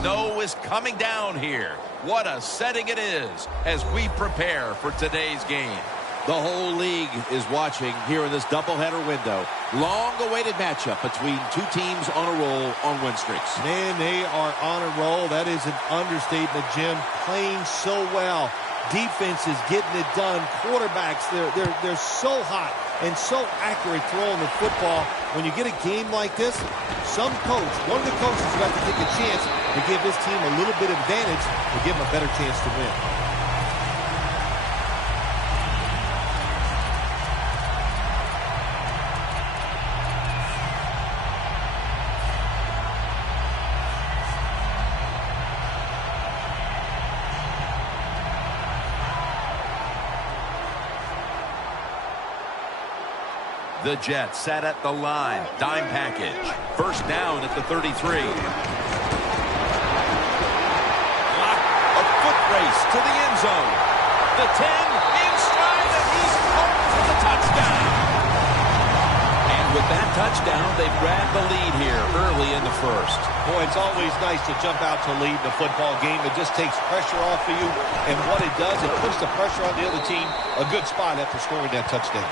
snow is coming down here. What a setting it is as we prepare for today's game. The whole league is watching here in this doubleheader window. Long-awaited matchup between two teams on a roll on win streaks. Man, they are on a roll. That is an understatement, Jim. Playing so well. Defense is getting it done. Quarterbacks, they're so hot and so accurate throwing the football. When you get a game like this, some coach, one of the coaches will have to take a chance to give his team a little bit of advantage to give them a better chance to win. The Jets set at the line. Dime package. First down at the 33. A foot race to the end zone. The 10 in stride, and he's home for the touchdown. And with that touchdown, they've grabbed the lead here early in the first. Boy, it's always nice to jump out to lead the football game. It just takes pressure off of you. And what it does, it puts the pressure on the other team. A good spot after scoring that touchdown.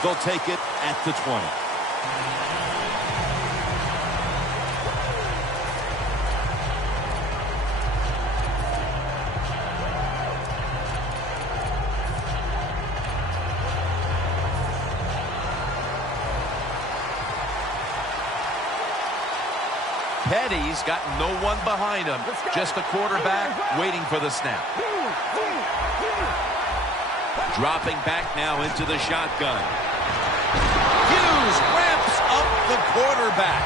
They'll take it at the 20. Petty's got no one behind him. Just the quarterback waiting for the snap. Dropping back now into the shotgun. Hughes wraps up the quarterback.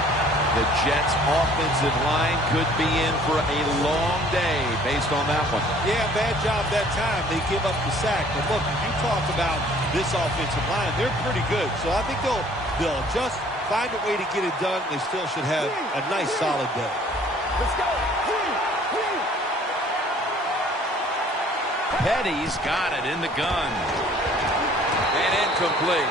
The Jets' offensive line could be in for a long day based on that one. Yeah, bad job that time. They give up the sack. But look, you talked about this offensive line. They're pretty good. So I think they'll just find a way to get it done. They still should have a nice, solid day. Let's go. Petty's got it in the gun. And incomplete.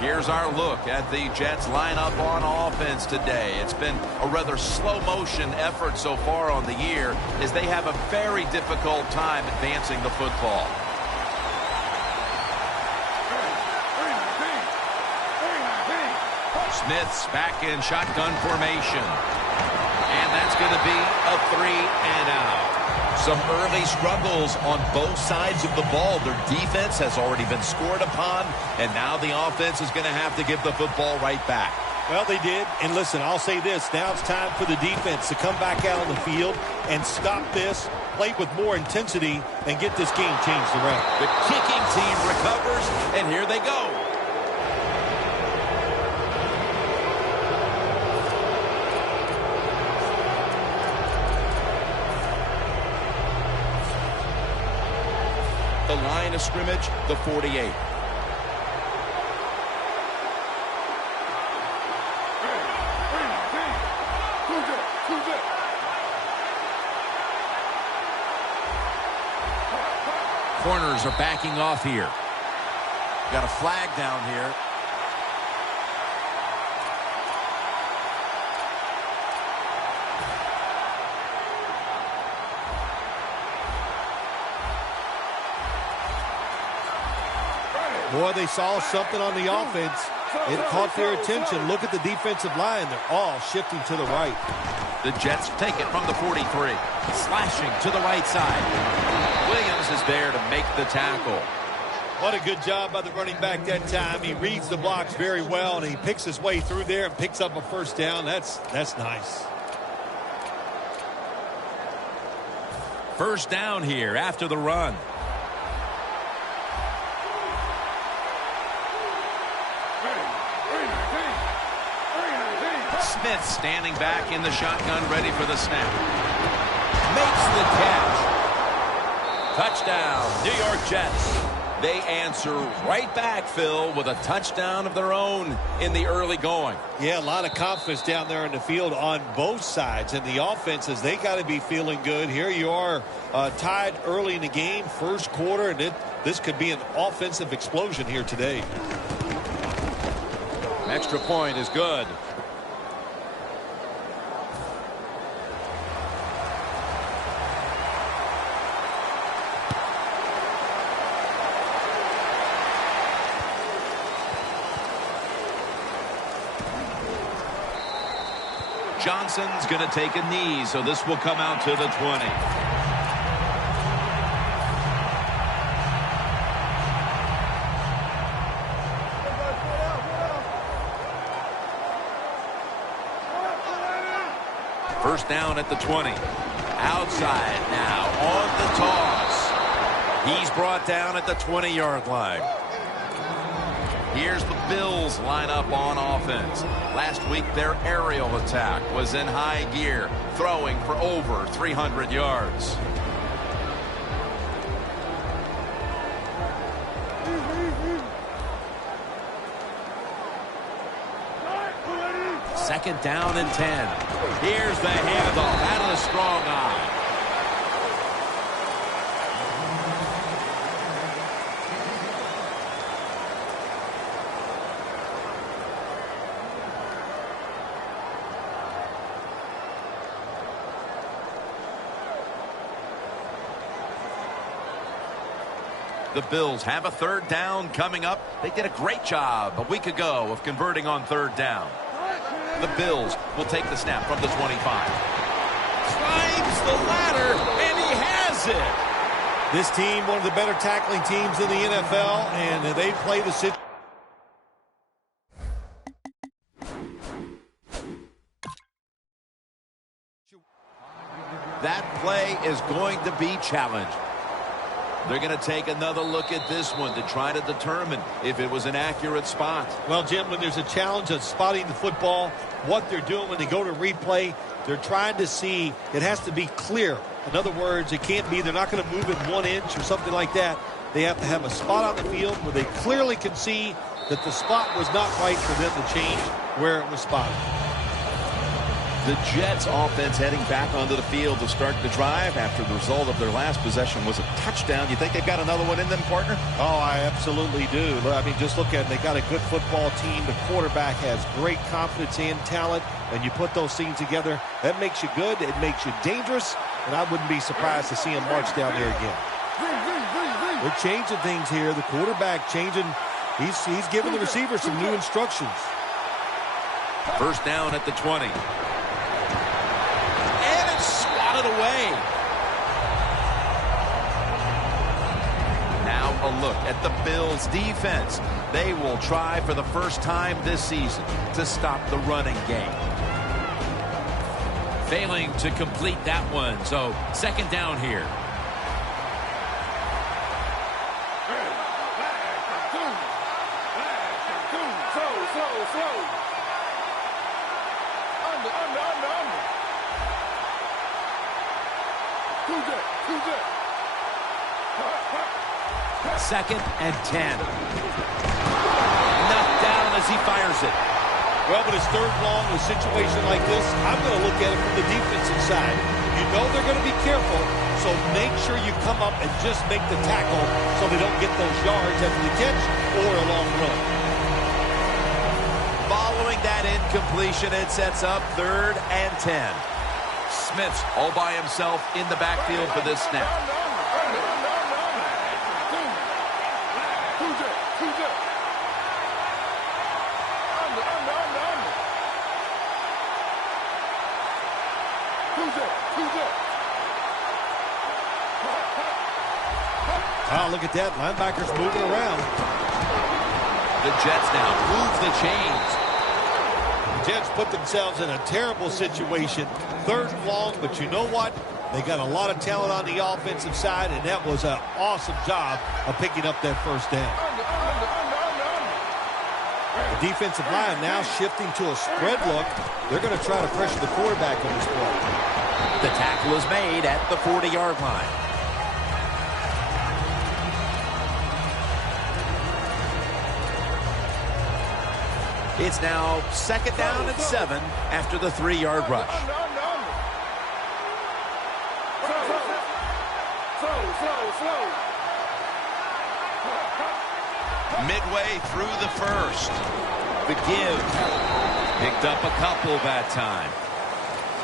Here's our look at the Jets lineup on offense today. It's been a rather slow-motion effort so far on the year as they have a very difficult time advancing the football. Smith's back in shotgun formation. And that's going to be a 3-and-out. Some early struggles on both sides of the ball. Their defense has already been scored upon, and now the offense is going to have to give the football right back. Well, they did. And listen, I'll say this. Now it's time for the defense to come back out on the field and stop this, play with more intensity, and get this game changed around. The kicking team recovers, and here they go. The line of scrimmage, the 48. Corners are backing off here. Got a flag down here. Boy, they saw something on the offense. It caught their attention. Look at the defensive line. They're all shifting to the right. The Jets take it from the 43. Slashing to the right side. Williams is there to make the tackle. What a good job by the running back that time. He reads the blocks very well, and he picks his way through there and picks up a first down. That's nice. First down here after the run. Smith standing back in the shotgun, ready for the snap. Makes the catch. Touchdown, New York Jets. They answer right back, Phil, with a touchdown of their own in the early going. Yeah, a lot of confidence down there in the field on both sides. And the offenses, they got to be feeling good. Here you are tied early in the game, first quarter, and this could be an offensive explosion here today. An extra point is good. Johnson's going to take a knee, so this will come out to the 20. First down at the 20. Outside now on the toss. He's brought down at the 20-yard line. Here's the Bills line up on offense. Last week, their aerial attack was in high gear, throwing for over 300 yards. Second down and 10. Here's the handoff out of the strong eye. The Bills have a third down coming up. They did a great job a week ago of converting on third down. The Bills will take the snap from the 25. Climbs the ladder, and he has it. This team, one of the better tackling teams in the NFL, and they play the situation. That play is going to be challenged. They're going to take another look at this one to try to determine if it was an accurate spot. Well, Jim, when there's a challenge of spotting the football, what they're doing when they go to replay, they're trying to see, it has to be clear. In other words, it can't be, they're not going to move it 1 inch or something like that. They have to have a spot on the field where they clearly can see that the spot was not right for them to change where it was spotted. The Jets offense heading back onto the field to start the drive after the result of their last possession was a touchdown. You think they've got another one in them, partner? Oh, I absolutely do. I mean, just look at it. They got a good football team. The quarterback has great confidence and talent, and you put those things together, that makes you good. It makes you dangerous, and I wouldn't be surprised to see him march down there again. They're changing things here. The quarterback changing. He's giving the receiver some new instructions. First down at the 20. Away. Now a look at the Bills defense. They will try for the first time this season to stop the running game. Failing to complete that one, so second down here. Second and 10. Knocked down as he fires it. Well, but it's third long in a situation like this. I'm going to look at it from the defensive side. You know they're going to be careful, so make sure you come up and just make the tackle so they don't get those yards after the catch or a long run. Following that incompletion, it sets up third and 10. Smith's all by himself in the backfield for this snap. Oh, look at that. Linebackers moving around. The Jets now move the chains. The Jets put themselves in a terrible situation. 3rd and long, but you know what? They got a lot of talent on the offensive side, and that was an awesome job of picking up that first down. The defensive line now shifting to a spread look. They're going to try to pressure the quarterback on this play. The tackle is made at the 40-yard line. It's now 2nd down and 7 after the 3-yard rush. Midway through the first. The give. Picked up a couple that time.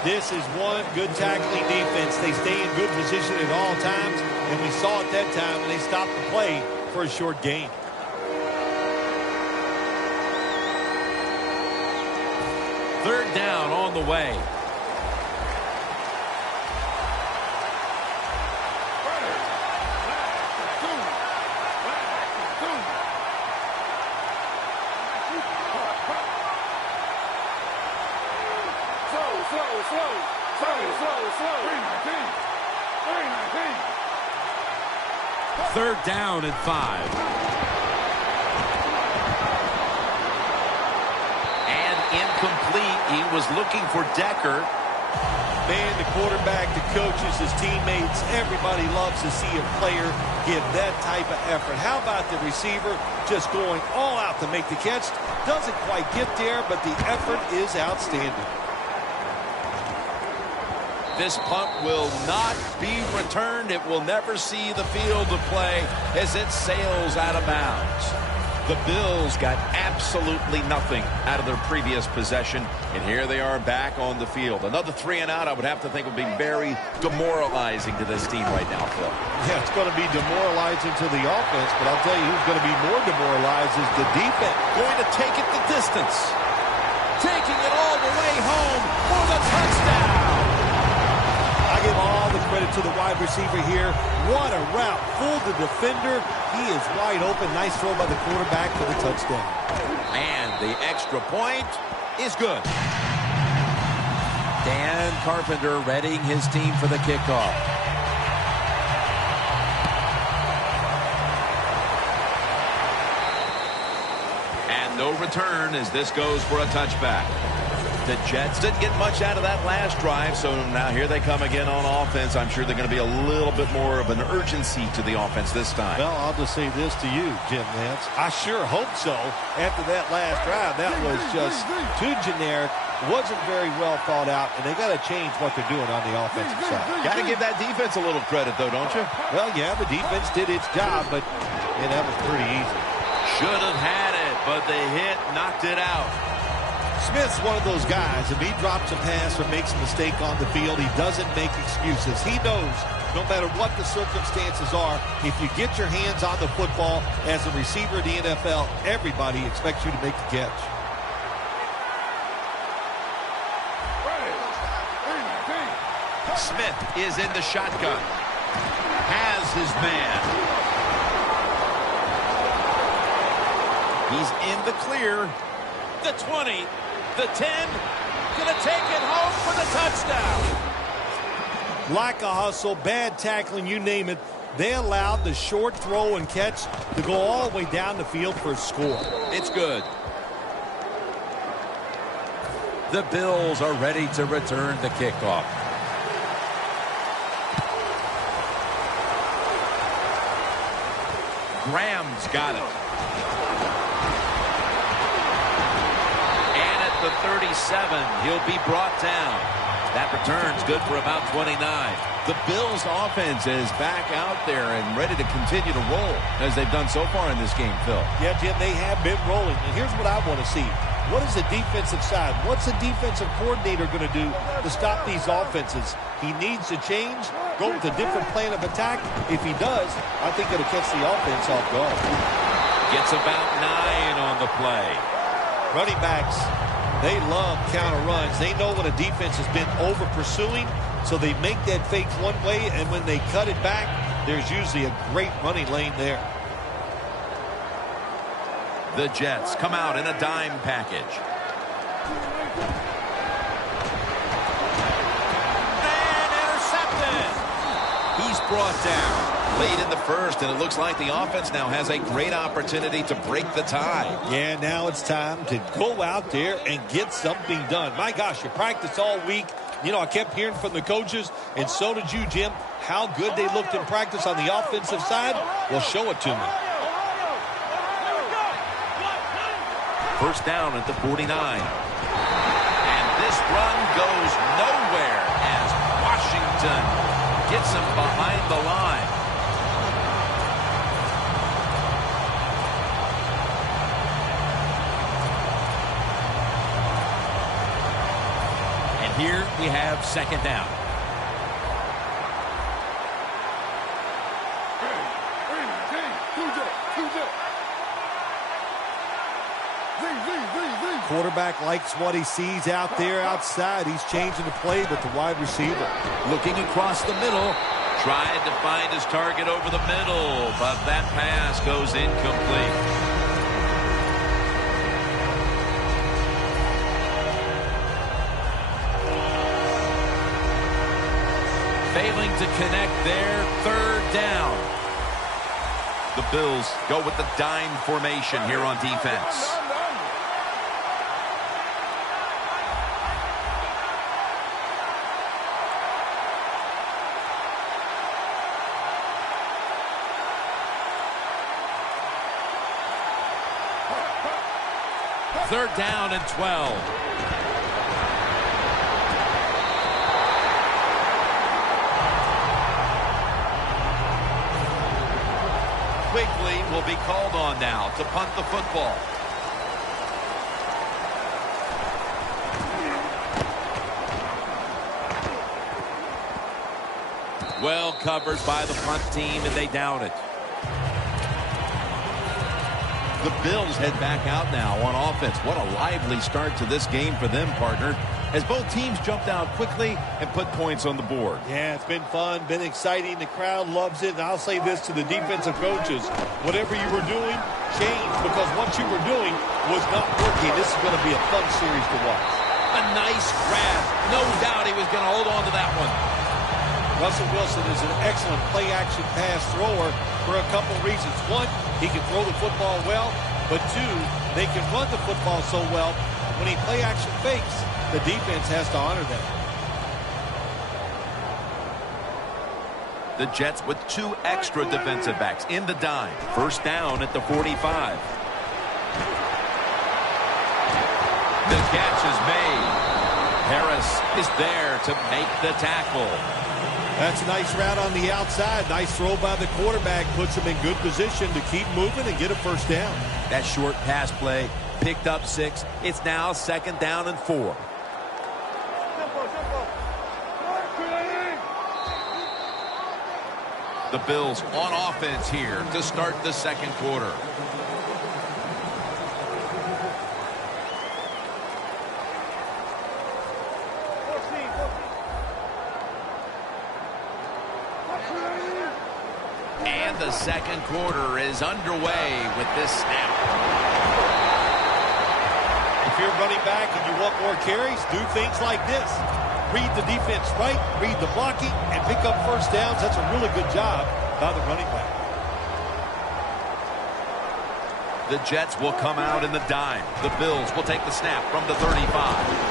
This is one good tackling defense. They stay in good position at all times, and we saw it that time, and they stopped the play for a short gain. Third down on the way. Third down and 5. And incomplete. He was looking for Decker. Man, the quarterback, the coaches, his teammates, everybody loves to see a player give that type of effort. How about the receiver just going all out to make the catch? Doesn't quite get there, but the effort is outstanding. This punt will not be returned. It will never see the field of play as it sails out of bounds. The Bills got absolutely nothing out of their previous possession, and here they are back on the field. Another 3 and out, I would have to think, would be very demoralizing to this team right now, Phil. Yeah, it's going to be demoralizing to the offense, but I'll tell you who's going to be more demoralized is the defense. Going to take it the distance. Taking it all the way home for the touchdown. I give all the credit to the wide receiver here. What a route. Fooled the defender. He is wide open. Nice throw by the quarterback for the touchdown. And the extra point is good. Dan Carpenter readying his team for the kickoff. And no return as this goes for a touchback. The Jets didn't get much out of that last drive, so now here they come again on offense. I'm sure they're going to be a little bit more of an urgency to the offense this time. Well, I'll just say this to you, Jim Nance. I sure hope so. After that last drive, that was just too generic, wasn't very well thought out, and they got to change what they're doing on the offensive side. Got to give that defense a little credit, though, don't you? Well, yeah, the defense did its job, but that was pretty easy. Should have had it, but the hit knocked it out. Smith's one of those guys. If he drops a pass or makes a mistake on the field, he doesn't make excuses. He knows no matter what the circumstances are, if you get your hands on the football as a receiver in the NFL, everybody expects you to make the catch. Smith is in the shotgun. Has his man. He's in the clear. The 20. The 10, going to take it home for the touchdown. Lack of hustle, bad tackling, you name it. They allowed the short throw and catch to go all the way down the field for a score. It's good. The Bills are ready to return the kickoff. Graham's got it. The 37, he'll be brought down. That return's good for about 29. The Bills offense is back out there and ready to continue to roll as they've done so far in this game, Phil. Yeah, Jim, they have been rolling. And here's what I want to see. What is the defensive side? What's the defensive coordinator going to do to stop these offenses? He needs to change, go with a different plan of attack. If he does, I think it'll catch the offense off guard. Gets about 9 on the play. Running backs, they love counter runs. They know when a defense has been over pursuing, so they make that fake one way, and when they cut it back, there's usually a great running lane there. The Jets come out in a dime package. And intercepted. He's brought down late in the first, and it looks like the offense now has a great opportunity to break the tie. Yeah, now it's time to go out there and get something done. My gosh, you practiced all week. You know, I kept hearing from the coaches, and so did you, Jim, how good they looked in practice on the offensive side. Well, show it to me. First down at the 49. And this run goes nowhere as Washington gets him behind the line. And here we have second down. Quarterback likes what he sees out there outside. He's changing the play with the wide receiver. Looking across the middle. Tried to find his target over the middle, but that pass goes incomplete. Failing to connect there, third down. The Bills go with the dime formation here on defense. Third down and 12. Quigley will be called on now to punt the football. Well covered by the punt team, and they down it. The Bills head back out now on offense. What a lively start to this game for them, partner, as both teams jumped out quickly and put points on the board. Yeah, it's been fun, been exciting. The crowd loves it. And I'll say this to the defensive coaches. Whatever you were doing, change, because what you were doing was not working. This is going to be a fun series to watch. A nice grab. No doubt he was going to hold on to that one. Russell Wilson is an excellent play-action pass thrower for a couple reasons. One, he can throw the football well, but two, they can run the football so well, when he play-action fakes, the defense has to honor that. The Jets with two extra defensive backs in the dime. First down at the 45. The catch is made. Harris is there to make the tackle. That's a nice route on the outside. Nice throw by the quarterback. Puts him in good position to keep moving and get a first down. That short pass play picked up 6. It's now second down and 4. The Bills on offense here to start the second quarter. And the second quarter is underway with this snap. If you're running back and you want more carries, do things like this. Read the defense right, read the blocking, and pick up first downs. That's a really good job by the running back. The Jets will come out in the dime. The Bills will take the snap from the 35.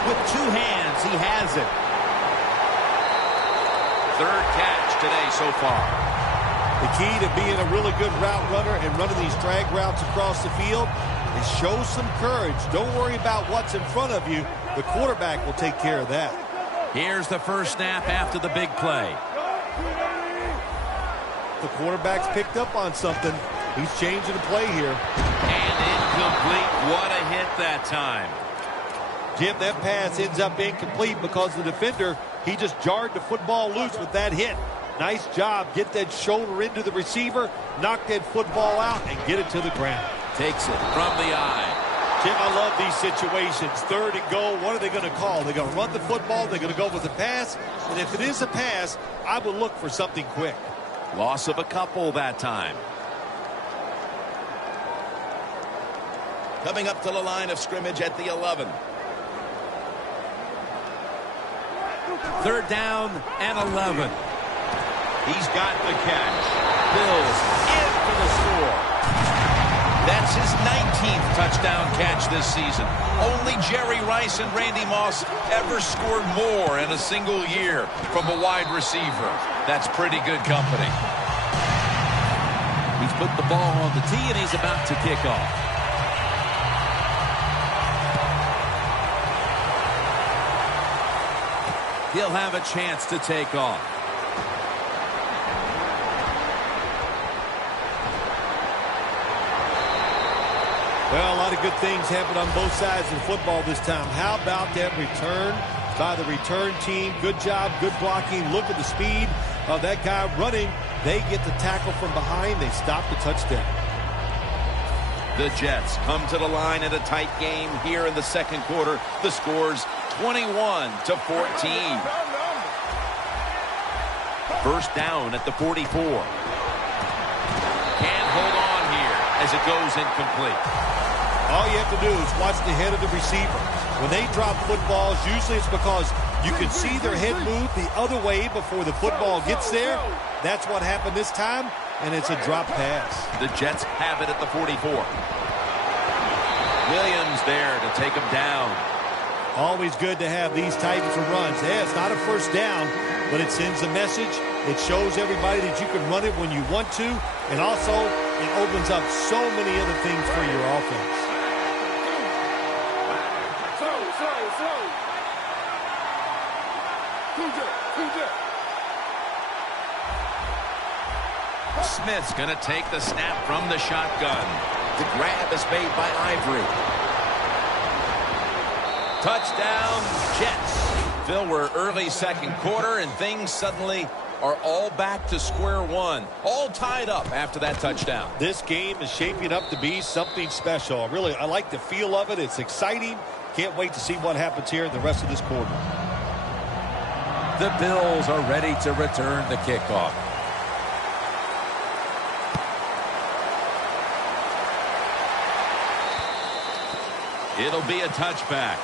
With two hands, he has it. Third catch today so far. The key to being a really good route runner and running these drag routes across the field is show some courage. Don't worry about what's in front of you. The quarterback will take care of that. Here's the first snap after the big play. The quarterback's picked up on something. He's changing the play here. And incomplete. What a hit that time. Jim, that pass ends up incomplete because the defender, he just jarred the football loose with that hit. Nice job. Get that shoulder into the receiver, knock that football out, and get it to the ground. Takes it from the eye. Jim, I love these situations. Third and goal. What are they going to call? They're going to run the football. They're going to go with a pass. And if it is a pass, I would look for something quick. Loss of a couple that time. Coming up to the line of scrimmage at the 11. Third down and 11. He's got the catch. Bills in for the score. That's his 19th touchdown catch this season. Only Jerry Rice and Randy Moss ever scored more in a single year from a wide receiver. That's pretty good company. He's put the ball on the tee, and he's about to kick off. He'll have a chance to take off. Well, a lot of good things happen on both sides of football this time. How about that return by the return team? Good job, good blocking. Look at the speed of that guy running. They get the tackle from behind. They stop the touchdown. The Jets come to the line in a tight game here in the second quarter. The score's 21-14. First down at the 44. Can't hold on here as it goes incomplete. All you have to do is watch the head of the receiver. When they drop footballs, usually it's because you can see their head move the other way before the football gets there. That's what happened this time, and it's a drop pass. The Jets have it at the 44. Williams there to take him down. Always good to have these types of runs. Yeah, it's not a first down, but it sends a message. It shows everybody that you can run it when you want to, and also it opens up so many other things for your offense. Smith's going to take the snap from the shotgun. The grab is made by Ivory. Touchdown, Jets. Phil, we're early second quarter, and things suddenly are all back to square one. All tied up after that touchdown. This game is shaping up to be something special. I like the feel of it. It's exciting. Can't wait to see what happens here in the rest of this quarter. The Bills are ready to return the kickoff. It'll be a touchback.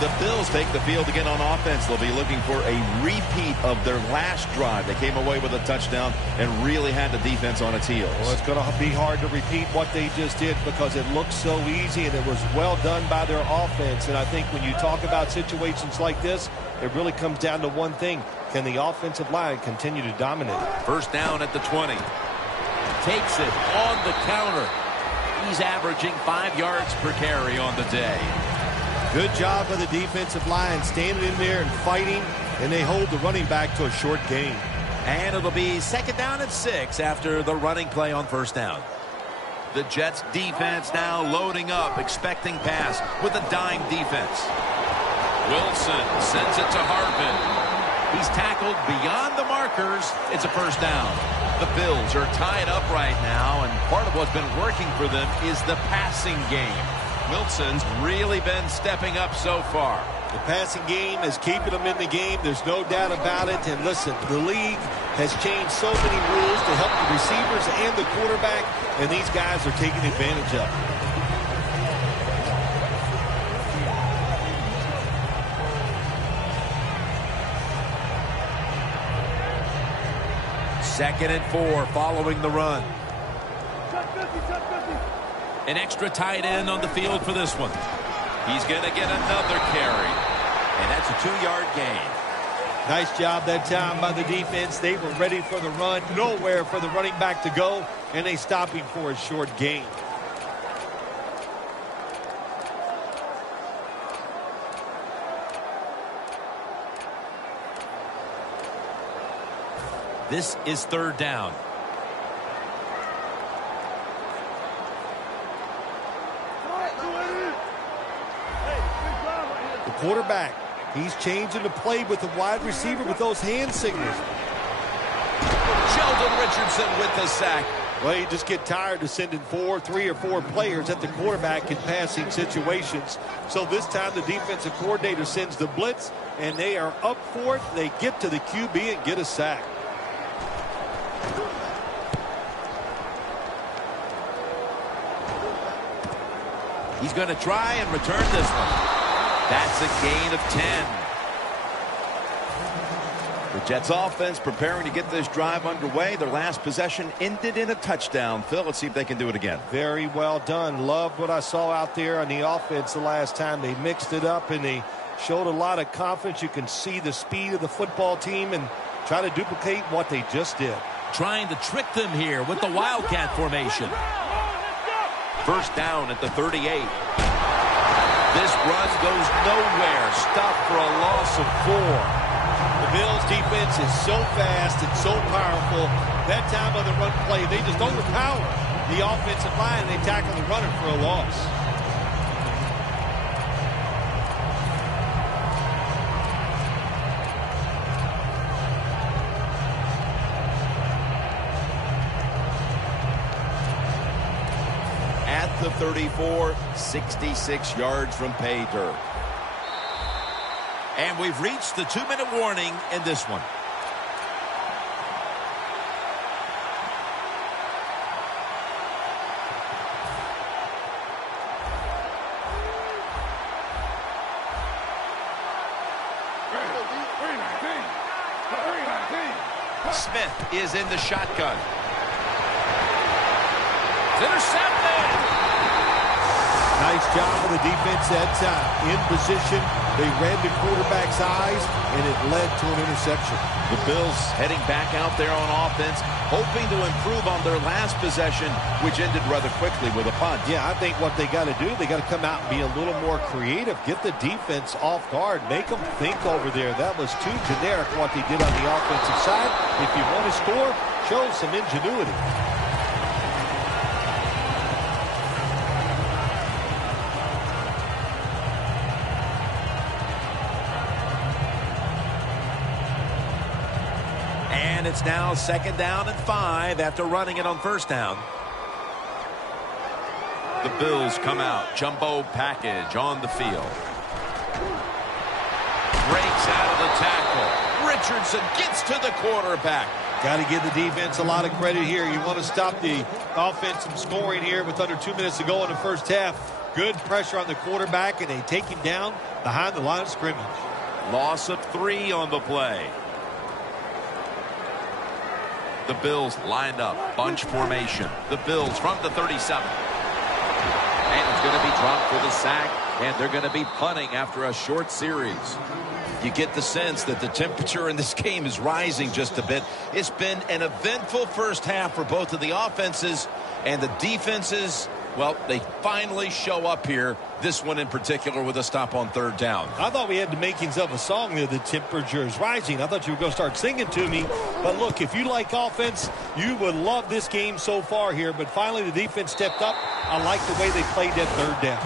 The Bills take the field again on offense. They'll be looking for a repeat of their last drive. They came away with a touchdown and really had the defense on its heels. Well, it's going to be hard to repeat what they just did because it looked so easy and it was well done by their offense. And I think when you talk about situations like this, it really comes down to one thing. Can the offensive line continue to dominate? First down at the 20. Takes it on the counter. He's averaging 5 yards per carry on the day. Good job by the defensive line standing in there and fighting, and they hold the running back to a short gain. And it'll be second down and 6 after the running play on first down. The Jets defense now loading up, expecting pass with a dime defense. Wilson sends it to Harvin. He's tackled beyond the markers. It's a first down. The Bills are tied up right now, and part of what's been working for them is the passing game. Wilson's really been stepping up so far. The passing game is keeping them in the game. There's no doubt about it. And listen, the league has changed so many rules to help the receivers and the quarterback, and these guys are taking advantage of it. Second and 4 following the run. An extra tight end on the field for this one. He's going to get another carry. And that's a 2-yard gain. Nice job that time by the defense. They were ready for the run. Nowhere for the running back to go. And they stop him for a short gain. This is third down. The quarterback, he's changing the play with the wide receiver with those hand signals. Sheldon Richardson with the sack. Well, you just get tired of sending 3 or 4 players at the quarterback in passing situations. So this time the defensive coordinator sends the blitz, and they are up for it. They get to the QB and get a sack. He's going to try and return this one. That's a gain of 10. The Jets offense preparing to get this drive underway. Their last possession ended in a touchdown. Phil, let's see if they can do it again. Very well done. Loved what I saw out there on the offense the last time. They mixed it up and they showed a lot of confidence. You can see the speed of the football team and try to duplicate what they just did. Trying to trick them here with the Wildcat formation. First down at the 38. This run goes nowhere. Stopped for a loss of 4. The Bills defense is so fast and so powerful. That time on the run play, they just overpower the offensive line and they tackle the runner for a loss. At the 34, 66 yards from pay dirt. And we've reached the 2-minute warning in this one. Smith is in the shotgun. It's intercepted. Nice job of the defense that time. In position, they read the quarterback's eyes, and it led to an interception. The Bills heading back out there on offense, hoping to improve on their last possession, which ended rather quickly with a punt. Yeah, I think what they got to do, they got to come out and be a little more creative. Get the defense off guard. Make them think over there. That was too generic what they did on the offensive side. If you want to score, show some ingenuity. And it's now 2nd down and 5 after running it on 1st down. The Bills come out. Jumbo package on the field. Breaks out of the tackle. Richardson gets to the quarterback. Got to give the defense a lot of credit here. You want to stop the offense from scoring here with under 2 minutes to go in the first half. Good pressure on the quarterback, and they take him down behind the line of scrimmage. Loss of 3 on the play. The Bills lined up. Bunch formation. The Bills from the 37. And it's going to be dropped for the sack. And they're going to be punting after a short series. You get the sense that the temperature in this game is rising just a bit. It's been an eventful first half for both of the offenses. And the defenses, well, they finally show up here. This one in particular with a stop on 3rd down. I thought we had the makings of a song there. The temperature is rising. I thought you were going to start singing to me. But look, if you like offense, you would love this game so far here. But finally, the defense stepped up. I like the way they played that 3rd down.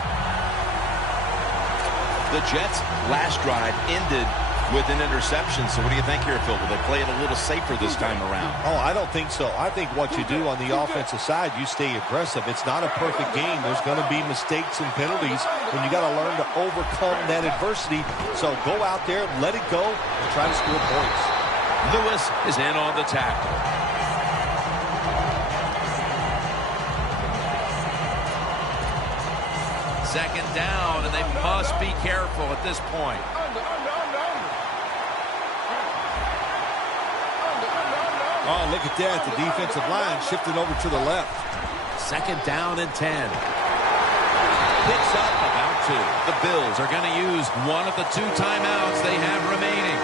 The Jets' last drive ended with an interception. So what do you think here, Phil? Will they play it a little safer this time around? Oh, I don't think so. I think what you do on the offensive side, you stay aggressive. It's not a perfect game. There's going to be mistakes and penalties, and you got to learn to overcome that adversity. So go out there, let it go, and try to score points. Lewis is in on the tackle. Second down, and they must be careful at this point. Oh, look at that. The defensive line shifted over to the left. 2nd down and 10. Picks up about 2. The Bills are going to use one of the 2 timeouts they have remaining.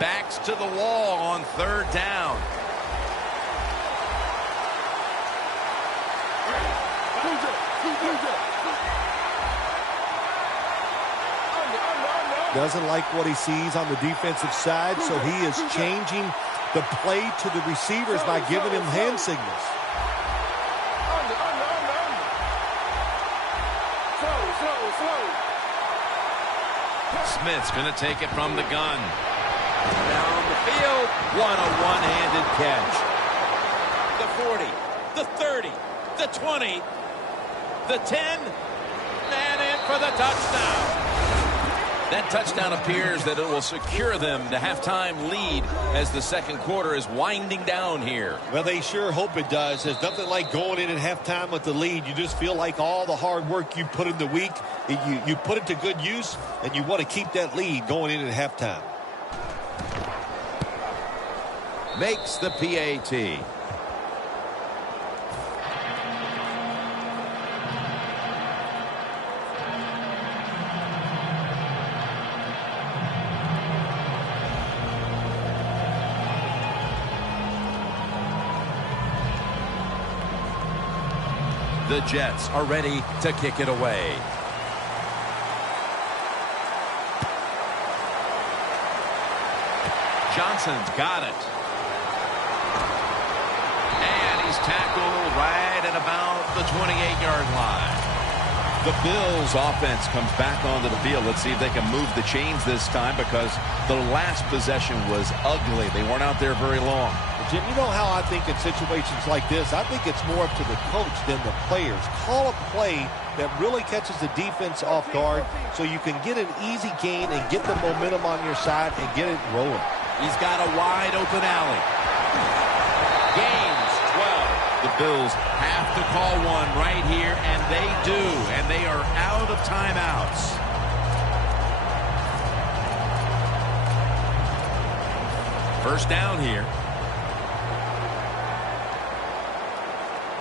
Backs to the wall on 3rd down. Doesn't like what he sees on the defensive side, so he is changing the play to the receivers by giving him hand signals. Smith's going to take it from the gun. Down the field. What a one-handed catch. The 40, the 30, the 20, the 10, and in for the touchdown. That touchdown appears that it will secure them the halftime lead as the second quarter is winding down here. Well, they sure hope it does. There's nothing like going in at halftime with the lead. You just feel like all the hard work you put in the week, you put it to good use, and you want to keep that lead going in at halftime. Makes the PAT. The Jets are ready to kick it away. Johnson's got it. And he's tackled right at about the 28-yard line. The Bills offense comes back onto the field. Let's see if they can move the chains this time because the last possession was ugly. They weren't out there very long. Jim, you know how I think in situations like this, I think it's more up to the coach than the players. Call a play that really catches the defense off guard so you can get an easy gain and get the momentum on your side and get it rolling. He's got a wide open alley. Gains 12. The Bills have to call one right here, and they do. And they are out of timeouts. First down here.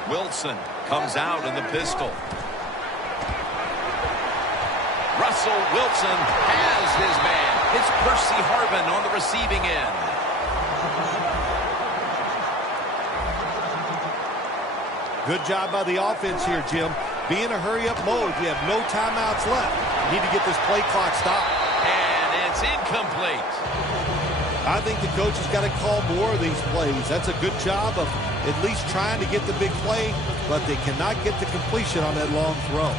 Wilson comes out in the pistol. Russell Wilson has his man. It's Percy Harvin on the receiving end. Good job by the offense here, Jim. Be in a hurry-up mode. You have no timeouts left. You need to get this play clock stopped. And it's incomplete. I think the coach has got to call more of these plays. That's a good job of at least trying to get the big play, but they cannot get the completion on that long throw.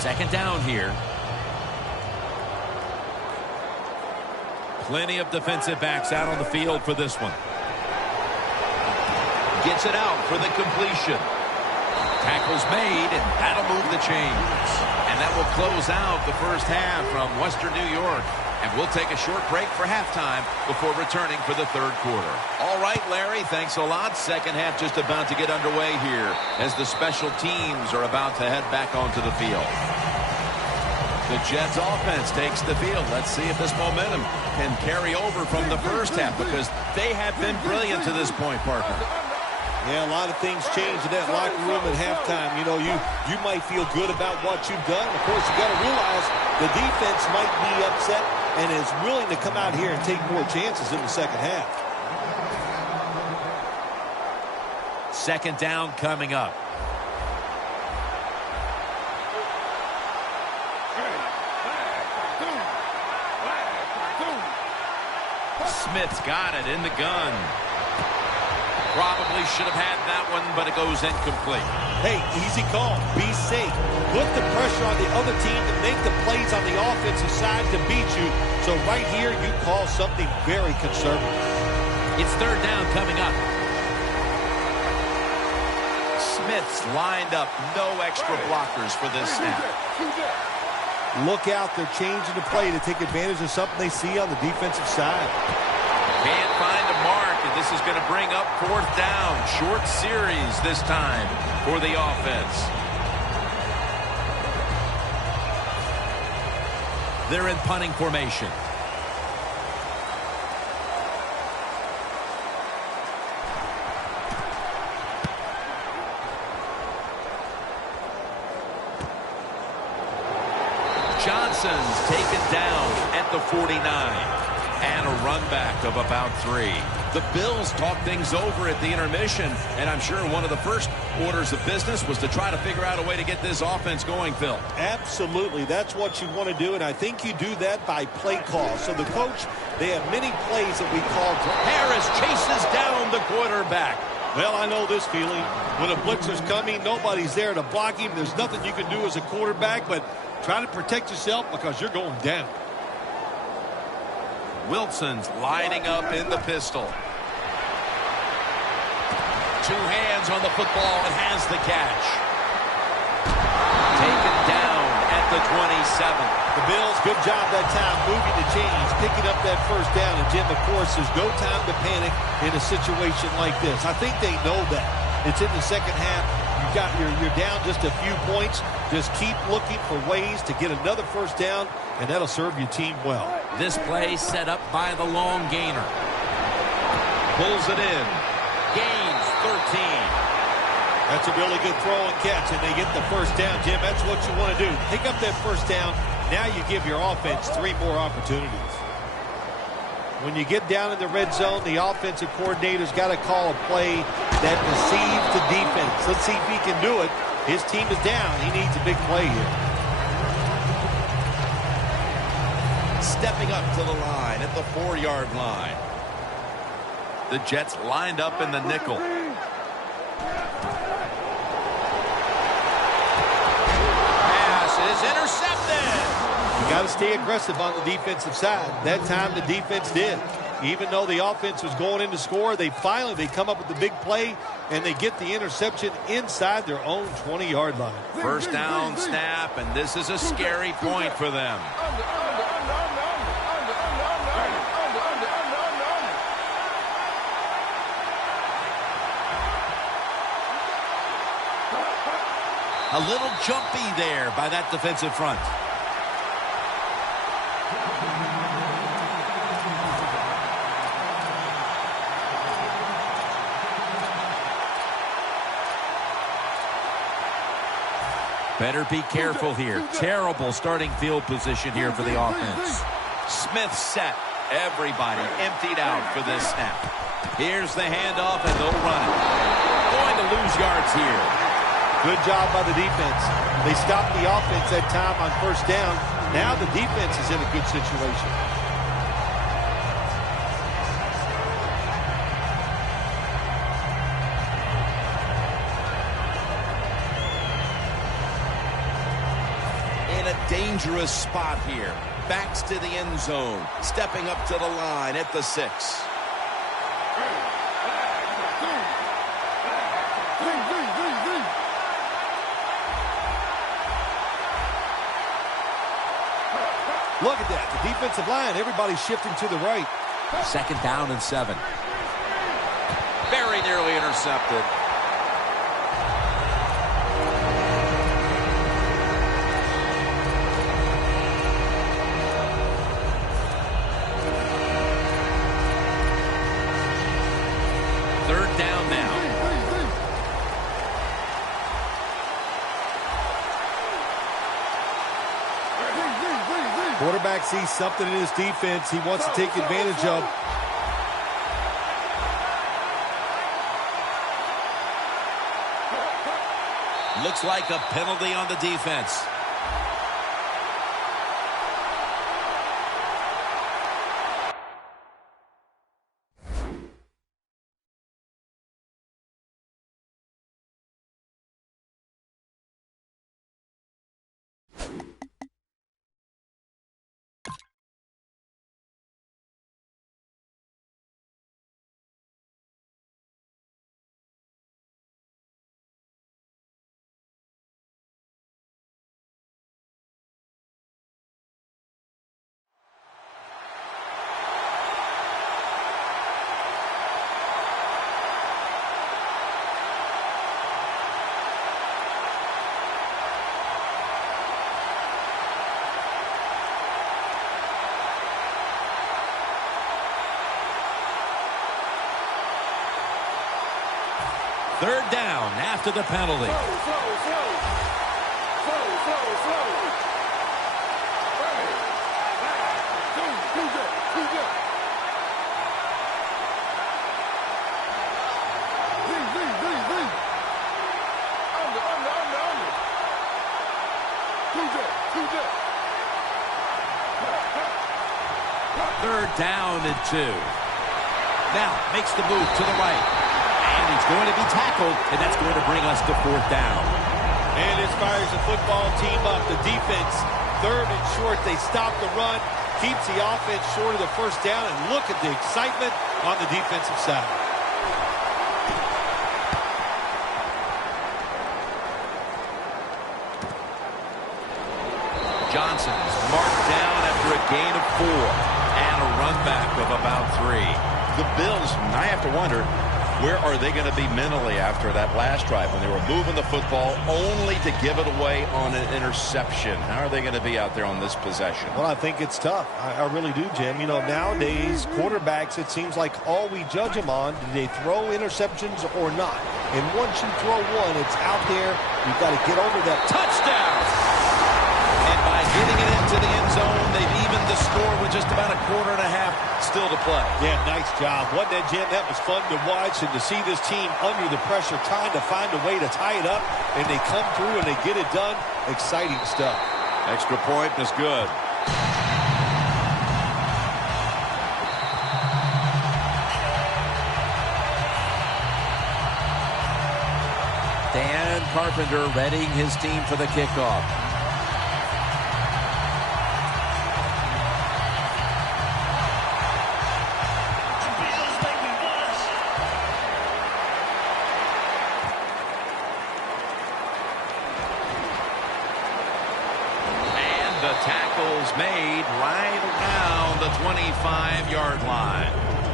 Second down here. Plenty of defensive backs out on the field for this one. Gets it out for the completion. Tackle's made, and that'll move the chains. And that will close out the first half from Western New York. And we'll take a short break for halftime before returning for the third quarter. All right, Larry, thanks a lot. Second half just about to get underway here as the special teams are about to head back onto the field. The Jets offense takes the field. Let's see if this momentum can carry over from the first half because they have been brilliant to this point, partner. Yeah, a lot of things change in that locker room at halftime. You know, you might feel good about what you've done. Of course, you got to realize the defense might be upset and is willing to come out here and take more chances in the second half. Second down coming up. Smith's got it in the gun. Probably should have had that one, but it goes incomplete. Hey, easy call. Be safe. Put the pressure on the other team to make the plays on the offensive side to beat you. So right here, you call something very conservative. It's third down coming up. Smith's lined up. No extra blockers for this snap. Look out. They're changing the play to take advantage of something they see on the defensive side. Can't find a mark, and this is going to bring up fourth down. Short series this time for the offense. They're in punting formation. Johnson's taken down at the 49. And a run back of about 3. The Bills talked things over at the intermission, and I'm sure one of the first orders of business was to try to figure out a way to get this offense going, Phil. Absolutely. That's what you want to do, and I think you do that by play call. So the coach, they have many plays that we call. Harris chases down the quarterback. Well, I know this feeling. When a blitzer's coming, nobody's there to block him. There's nothing you can do as a quarterback, but try to protect yourself because you're going down. Wilson's lining up in the pistol. two hands on the football and has the catch. Taken down at the 27. The Bills, good job that time moving the chains, picking up that first down. And, Jim, of course, there's no time to panic in a situation like this. I think they know that. It's in the second half. You're down just a few points. Just keep looking for ways to get another first down, and that'll serve your team well. This play set up by the long gainer. Pulls it in. Gains 13. That's a really good throw and catch, and they get the first down, Jim. That's what you want to do. Pick up that first down. Now you give your offense 3 more opportunities. When you get down in the red zone, the offensive coordinator's got to call a play that deceives the defense. Let's see if he can do it. His team is down. He needs a big play here. Stepping up to the line at the 4-yard line. The Jets lined up in the nickel. Pass is intercepted. You got to stay aggressive on the defensive side. That time the defense did. Even though the offense was going in to score, they come up with the big play, and they get the interception inside their own 20-yard line. First down snap, and this is a scary point for them. A little jumpy there by that defensive front. Better be careful here. Terrible starting field position here for the offense. Smith set. Everybody emptied out for this snap. Here's the handoff, and they'll run it. Going to lose yards here. Good job by the defense. They stopped the offense that time on first down. Now the defense is in a good situation. In a dangerous spot here. Backs to the end zone. Stepping up to the line at the 6. Look at that. The defensive line, everybody's shifting to the right. Second down and 7. Very nearly intercepted. Third down now. Quarterback sees something in his defense he wants to take advantage of. Looks like a penalty on the defense. Third down after the penalty. Third down and 2. Now makes the move to the right. And he's going to be tackled, and that's going to bring us to fourth down. And this fires the football team up. The defense, third and short. They stop the run, keeps the offense short of the first down, and look at the excitement on the defensive side. Texans marked down after a gain of 4 and a run back of about 3. The Bills, I have to wonder, where are they going to be mentally after that last drive when they were moving the football only to give it away on an interception? How are they going to be out there on this possession? Well, I think it's tough. I really do, Jim. You know, nowadays, quarterbacks, it seems like all we judge them on, do they throw interceptions or not? And once you throw one, it's out there. You've got to get over that. Touchdown! And by getting it into the end zone, they've evened the score with just about a quarter and a half still to play. Yeah, nice job. Wasn't that, Jim? That was fun to watch, and to see this team under the pressure trying to find a way to tie it up, and they come through and they get it done. Exciting stuff. Extra point is good. Dan Carpenter readying his team for the kickoff. The tackle's made right around the 25-yard line.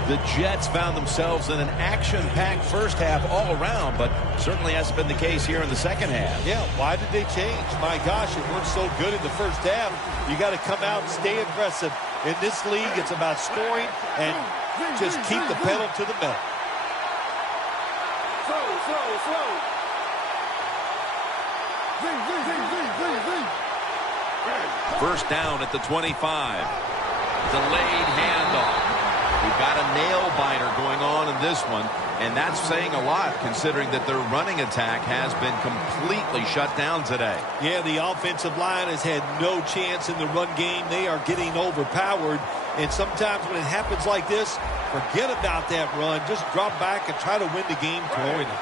The Jets found themselves in an action-packed first half all around, but certainly hasn't been the case here in the second half. Yeah, why did they change? My gosh, it worked so good in the first half. You got to come out and stay aggressive. In this league, it's about scoring and just keep the pedal to the metal. First down at the 25. Delayed handoff. We've got a nail-biter going on in this one, and that's saying a lot considering that their running attack has been completely shut down today. Yeah, the offensive line has had no chance in the run game. They are getting overpowered, and sometimes when it happens like this, forget about that run. Just drop back and try to win the game throwing it.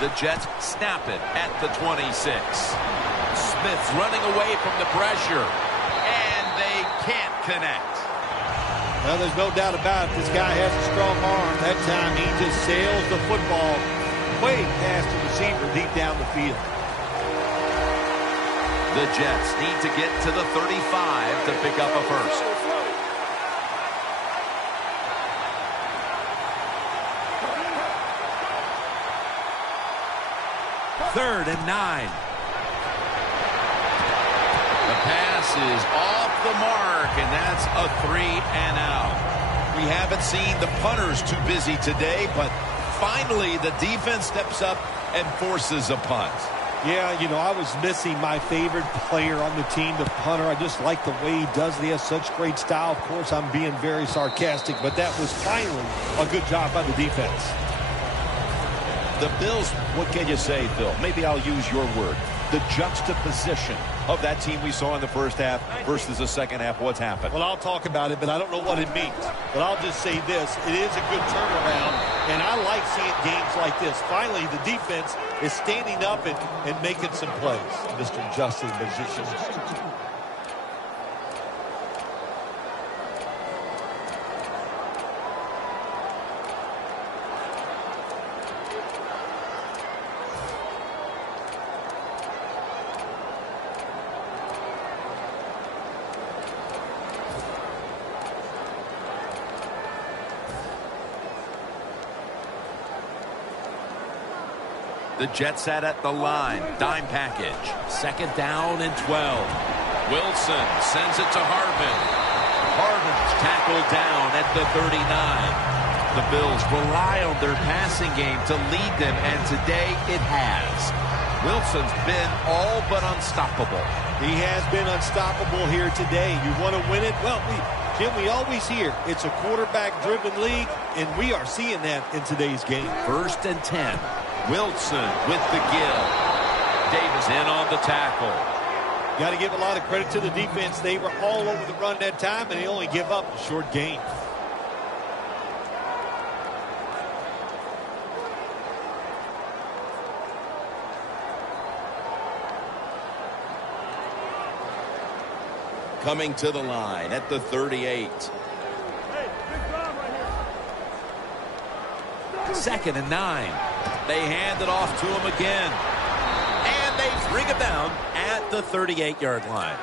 The Jets snap it at the 26. Smith's running away from the pressure, and they can't connect. Well, there's no doubt about it. This guy has a strong arm. That time he just sails the football way past the receiver deep down the field. The Jets need to get to the 35 to pick up a first. Third and 9. The pass is off the mark, and that's a 3 and out. We haven't seen the punters too busy today, but finally the defense steps up and forces a punt. Yeah, you know, I was missing my favorite player on the team, the punter. I just like the way he does it. He has such great style. Of course, I'm being very sarcastic, but that was finally a good job by the defense. The Bills, what can you say, Phil? Maybe I'll use your word. The juxtaposition of that team we saw in the first half versus the second half. What's happened? Well, I'll talk about it, but I don't know what it means. But I'll just say this. It is a good turnaround, and I like seeing games like this. Finally, the defense is standing up and making some plays. Mr. Juxtaposition. The Jets set at the line. Dime package. Second down and 12. Wilson sends it to Harvin. Harvin's tackled down at the 39. The Bills rely on their passing game to lead them, and today it has. Wilson's been all but unstoppable. He has been unstoppable here today. You want to win it? Well, Jim, we always hear it's a quarterback-driven league, and we are seeing that in today's game. First and 10. Wilson with the give. Davis in on the tackle. Got to give a lot of credit to the defense. They were all over the run that time, and they only give up a short gain. Coming to the line at the 38. Second and 9. They hand it off to him again. bring him down at the 38-yard line.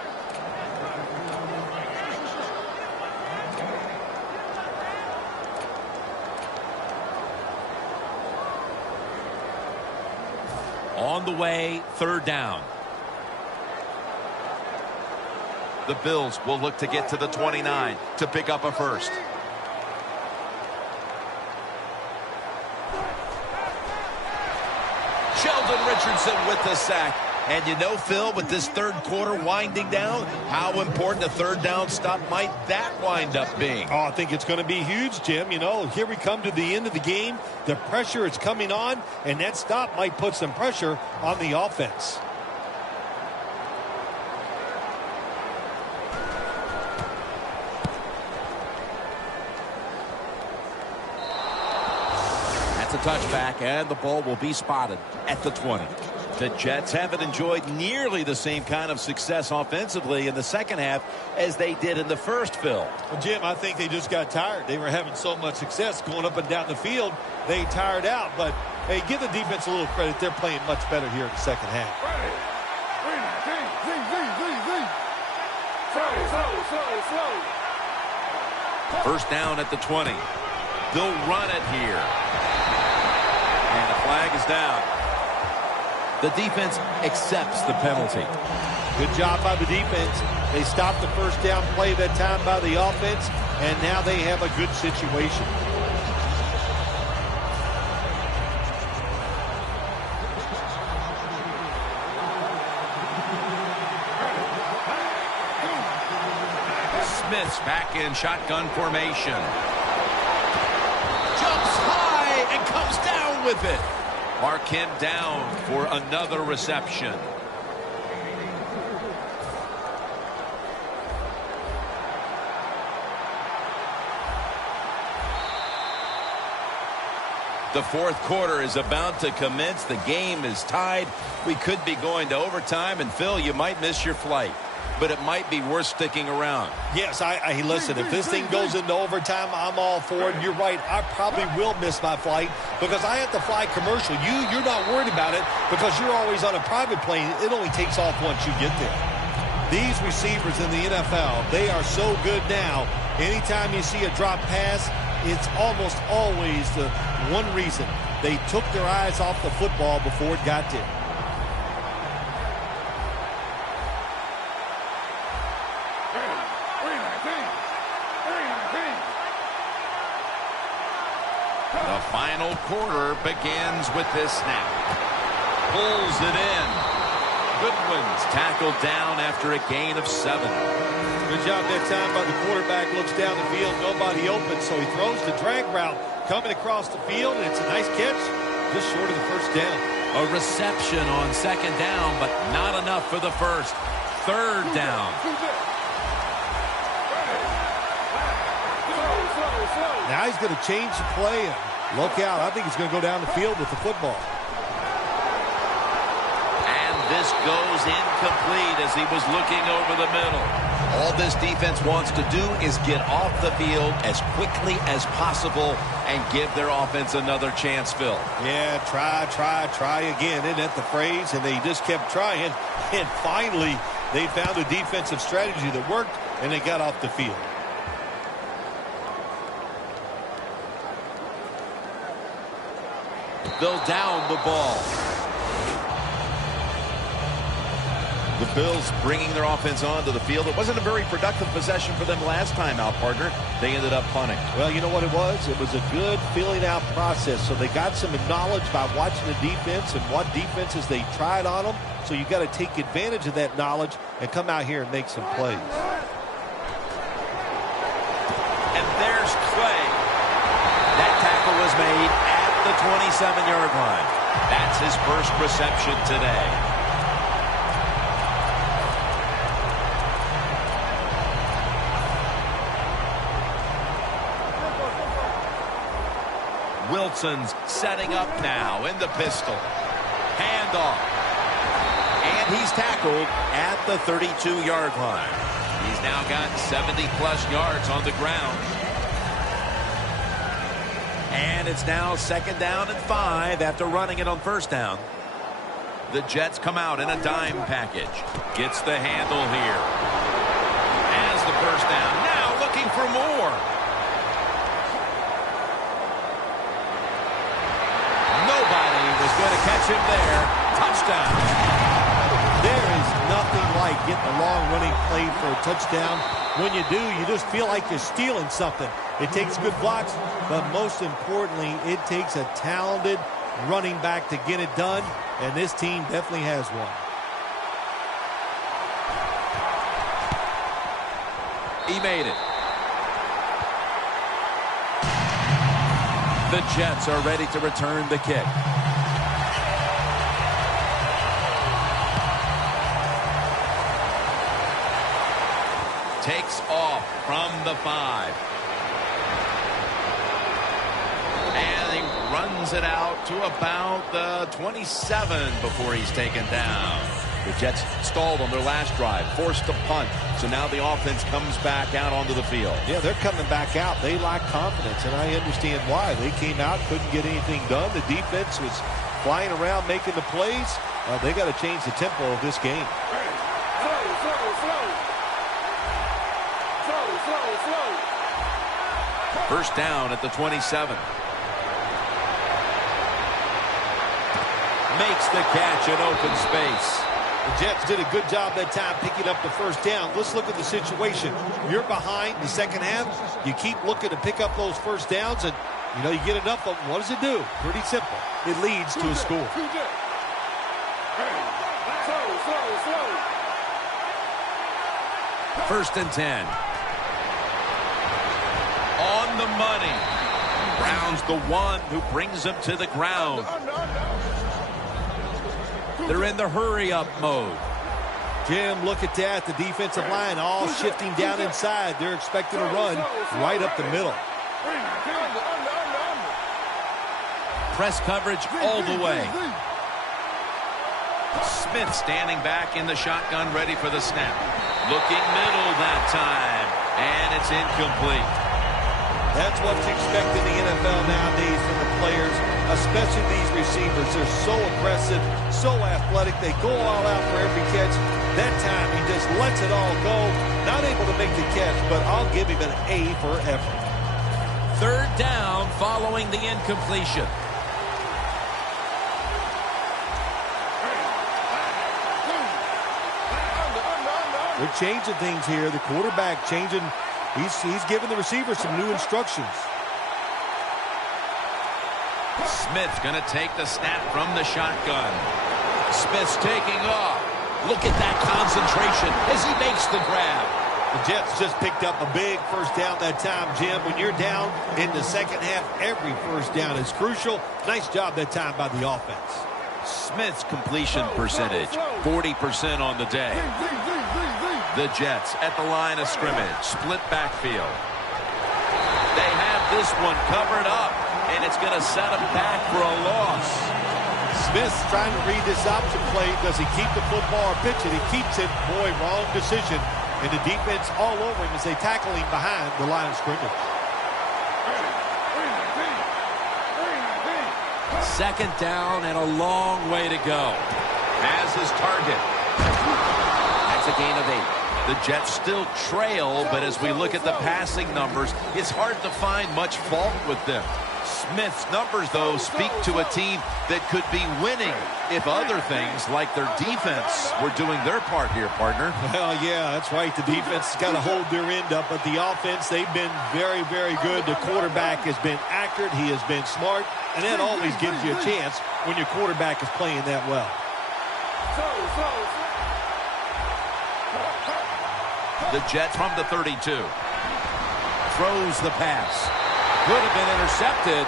On the way, third down. The Bills will look to get to the 29 to pick up a first. Sheldon Richardson with the sack. And you know, Phil, with this third quarter winding down, how important a third down stop might that wind up being? Oh, I think it's going to be huge, Jim. You know, here we come to the end of the game. The pressure is coming on, and that stop might put some pressure on the offense. That's a touchback, and the ball will be spotted at the 20. The Jets haven't enjoyed nearly the same kind of success offensively in the second half as they did in the first, Phil. Well, Jim, I think they just got tired. They were having so much success going up and down the field. They tired out. But, hey, give the defense a little credit. They're playing much better here in the second half. First down at the 20. They'll run it here. And the flag is down. The defense accepts the penalty. Good job by the defense. They stopped the first down play that time by the offense, and now they have a good situation. Smith's back in shotgun formation. Jumps high and comes down with it. Mark him down for another reception. The fourth quarter is about to commence. The game is tied. We could be going to overtime. And, Phil, you might miss your flight, but it might be worth sticking around. Yes, listen, if this thing goes into overtime, I'm all for it. You're right, I probably will miss my flight because I have to fly commercial. You're not worried about it because you're always on a private plane. It only takes off once you get there. These receivers in the NFL, they are so good now. Anytime you see a drop pass, it's almost always the one reason. They took their eyes off the football before it got there. The final quarter begins with this snap. Pulls it in. Goodwin's tackled down after a gain of 7. Good job that time by the quarterback. Looks down the field, nobody open, so he throws the drag route coming across the field, and it's a nice catch just short of the first down. A reception on second down, but not enough for the first. Third down. Now he's going to change the play, and look out. I think he's going to go down the field with the football. And this goes incomplete as he was looking over the middle. All this defense wants to do is get off the field as quickly as possible and give their offense another chance, Phil. Yeah, try again. Isn't that the phrase? And they just kept trying. And finally, they found a defensive strategy that worked, and they got off the field. They'll down the ball. The Bills bringing their offense onto the field. It wasn't a very productive possession for them last time out, partner. They ended up punting. Well, you know what it was? It was a good filling out process. So they got some knowledge by watching the defense and what defenses they tried on them. So you got to take advantage of that knowledge and come out here and make some plays. And there's Clay. That tackle was made at the 27-yard line. That's his first reception today. Wilson's setting up now in the pistol. Handoff. And he's tackled at the 32-yard line. He's now got 70-plus yards on the ground. And it's now second down and 5 after running it on first down. The Jets come out in a dime package. Gets the handle here. Has the first down. Now looking for more. Nobody was going to catch him there. Touchdown. There is nothing like getting a long running play for a touchdown. When you do, you just feel like you're stealing something. It takes good blocks, but most importantly, it takes a talented running back to get it done, and this team definitely has one. He made it. The Jets are ready to return the kick. Takes off from the 5. And he runs it out to about the 27 before he's taken down. The Jets stalled on their last drive, forced to punt. So now the offense comes back out onto the field. Yeah, they're coming back out. They lack confidence, and I understand why. They came out, couldn't get anything done. The defense was flying around making the plays. They got to change the tempo of this game. First down at the 27. Makes the catch in open space. The Jets did a good job that time picking up the first down. Let's look at the situation. You're behind the second half. You keep looking to pick up those first downs, and you get enough of them. What does it do? Pretty simple. It leads to a score. First and 10. On the money. Brown's the one who brings him to the ground. They're in the hurry-up mode. Jim, look at that. The defensive line all shifting down inside. They're expecting a run right up the middle. Press coverage all the way. Smith standing back in the shotgun, ready for the snap. Looking middle that time, and it's incomplete. That's what you expect in the NFL nowadays from the players, especially these receivers. They're so aggressive, so athletic. They go all out for every catch. That time, he just lets it all go. Not able to make the catch, but I'll give him an A for effort. Third down following the incompletion. They're changing things here. The quarterback changing. He's giving the receiver some new instructions. Smith's going to take the snap from the shotgun. Smith's taking off. Look at that concentration as he makes the grab. The Jets just picked up a big first down that time, Jim. When you're down in the second half, every first down is crucial. Nice job that time by the offense. Smith's completion percentage, 40% on the day. The Jets at the line of scrimmage, split backfield. They have this one covered up, and it's going to set them back for a loss. Smith's trying to read this option play. Does he keep the football or pitch it? He keeps it. Boy, wrong decision. And the defense all over him as they tackle him behind the line of scrimmage. Second down and a long way to go. Has his target. That's a gain of 8. The Jets still trail, but as we look at the passing numbers, it's hard to find much fault with them. Smith's numbers, though, speak to a team that could be winning if other things like their defense were doing their part here, partner. Well, yeah, that's right. The defense has got to hold their end up, but the offense, they've been very, very good. The quarterback has been accurate. He has been smart, and that always gives you a chance when your quarterback is playing that well. The Jets from the 32. Throws the pass. Could have been intercepted.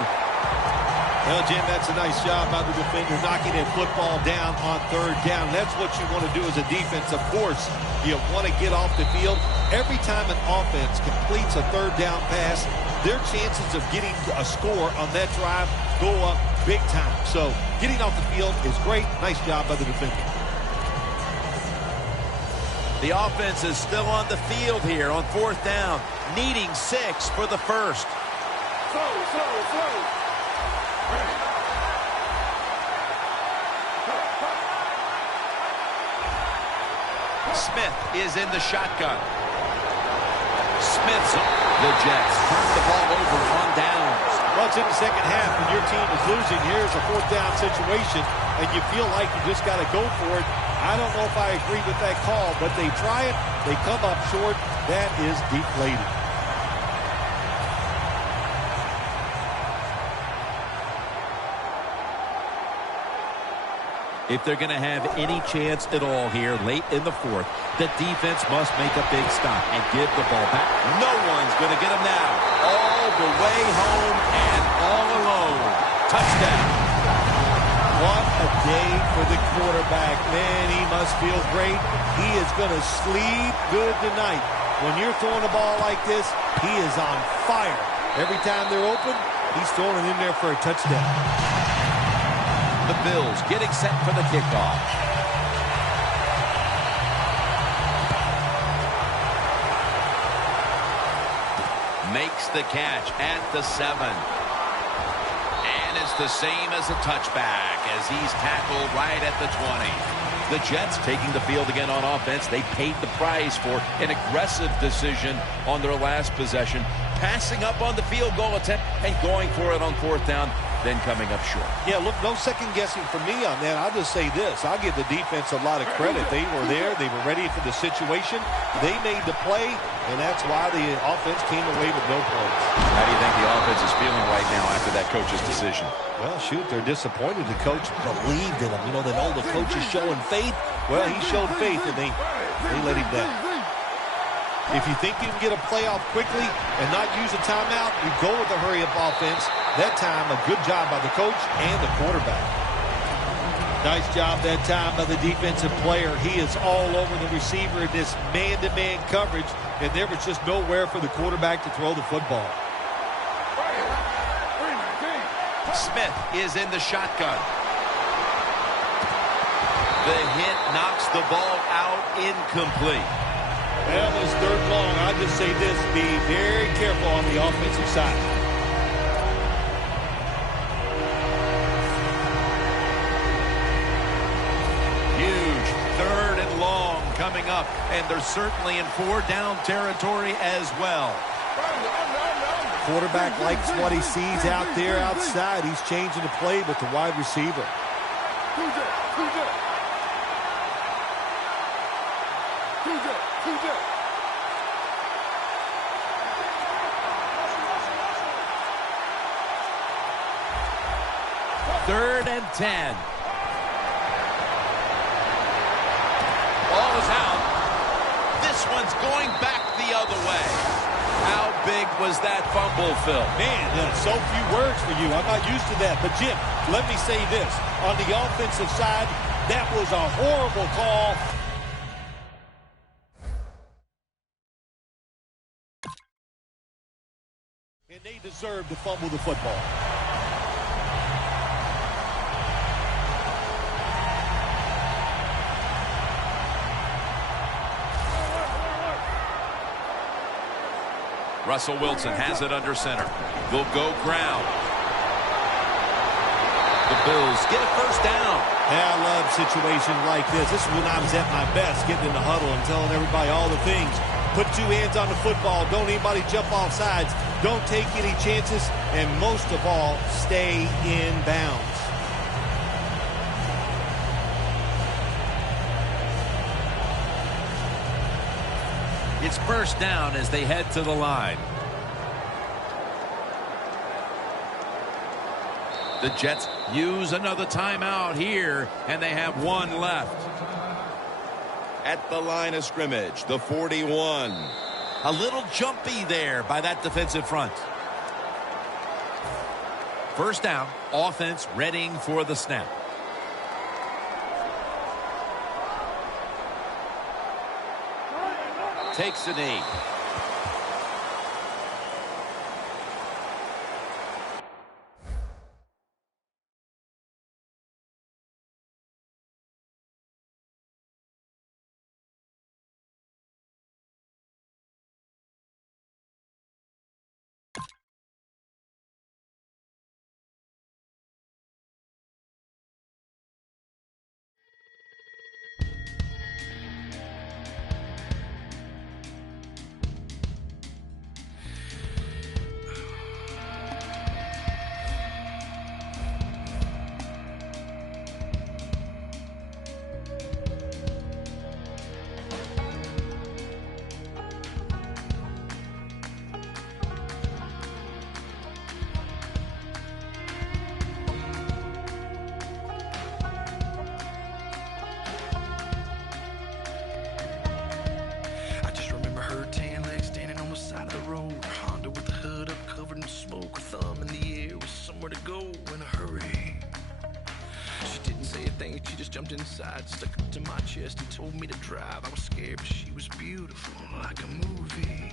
Well, Jim, that's a nice job by the defender knocking that football down on third down. That's what you want to do as a defense. Of course, you want to get off the field. Every time an offense completes a third down pass, their chances of getting a score on that drive go up big time. So getting off the field is great. Nice job by the defender. The offense is still on the field here on fourth down, needing 6 for the first. Smith is in the shotgun. Smith's the Jets turn the ball over on downs. Well, it's in the second half, and your team is losing. Here's a fourth down situation, and you feel like you just got to go for it. I don't know if I agree with that call, but they try it. They come up short. That is deflated. If they're going to have any chance at all here late in the fourth, the defense must make a big stop and give the ball back. No one's going to get them now. All the way home and all alone. Touchdown. What a day for the quarterback. Man, he must feel great. He is going to sleep good tonight. When you're throwing the ball like this, he is on fire. Every time they're open, he's throwing it in there for a touchdown. The Bills getting set for the kickoff. Makes the catch at the 7. And it's the same as a touchback as he's tackled right at the 20. The Jets taking the field again on offense. They paid the price for an aggressive decision on their last possession, passing up on the field goal attempt and going for it on fourth down, then coming up short. Yeah, look, no second guessing for me on that. I'll just say this. I'll give the defense a lot of credit. They were there. They were ready for the situation. They made the play, and that's why the offense came away with no points. How do you think the offense is feeling right now after that coach's decision? Well, shoot, they're disappointed. The coach believed in him. You know, they know the coach is showing faith. Well, he showed faith, and they let him down. If you think you can get a playoff quickly and not use a timeout, you go with a hurry-up offense. That time, a good job by the coach and the quarterback. Nice job that time by the defensive player. He is all over the receiver in this man-to-man coverage, and there was just nowhere for the quarterback to throw the football. Smith is in the shotgun. The hit knocks the ball out incomplete. Well, this third long, I'll just say this, be very careful on the offensive side. Huge third and long coming up, and they're certainly in four-down territory as well. Quarterback likes what he sees out there outside. He's changing the play with the wide receiver. Third and 10. Ball is out. This one's going back the other way. How big was that fumble, Phil? Man, so few words for you. I'm not used to that. But, Jim, let me say this. On the offensive side, that was a horrible call. And they deserve to fumble the football. Russell Wilson has it under center. Will go ground. The Bills get a first down. Yeah, I love situations like this. This is when I was at my best, getting in the huddle and telling everybody all the things. Put two hands on the football. Don't anybody jump off sides. Don't take any chances. And most of all, stay in bounds. It's first down as they head to the line. The Jets use another timeout here, and they have one left. At the line of scrimmage, the 41. A little jumpy there by that defensive front. First down, offense readying for the snap. Takes a knee. just jumped inside, stuck it to my chest and told me to drive. I was scared, but she was beautiful, like a movie.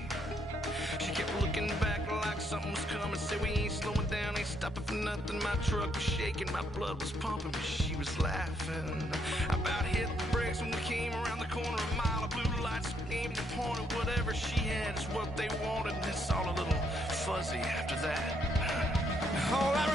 She kept looking back like something was coming. Said we ain't slowing down, ain't stopping for nothing. My truck was shaking, my blood was pumping, but she was laughing. I about hit the brakes when we came around the corner. A mile of blue lights aimed and pointed. Whatever she had is what they wanted, and it's all a little fuzzy after that. All I